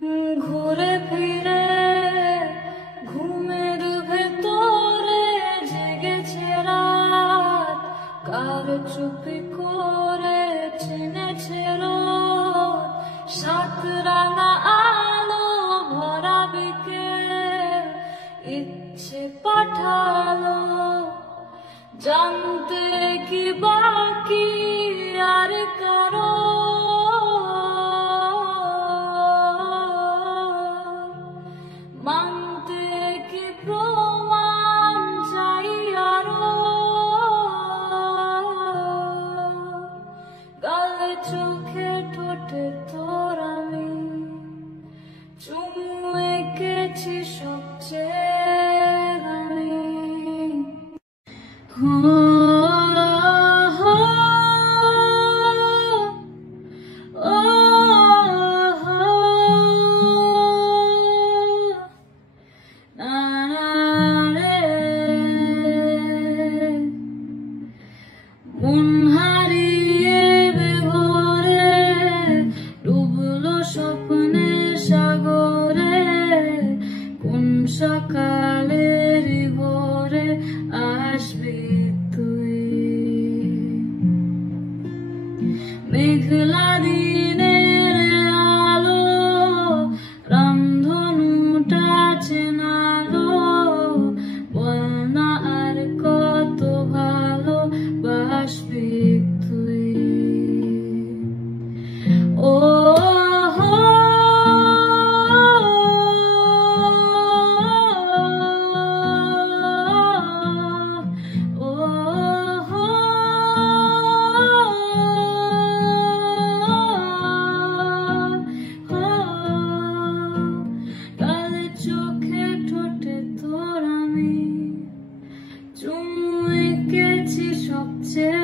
ঘুরে ফিরে ঘুমের ভেতরে জেগেছে রাত, কার চুপি করে চিনেছে রোদ, সাত রাঙা আলো ভরা বিকেল ইচ্ছে পাঠালো জানতে কি বাকি আর কারো। মানতে কি প্রমাণ চাই আরো, গালে চোখে ঠোঁটে তোর আমি চুমু এঁকেছি সবচেয়ে দামি। মন হারিয়ে বেঘরে ডুবলো স্বপ্নের সাগরে, কোন সকালের ভোরে আসবি তুই। মেঘলা দিনের আলো রামধনুটা চেনালো, বল না আর কত ভালো বাসবি তুই। ও চোখে ঠোঁটে তোর আমি চুমু এঁকেছি সবচেয়ে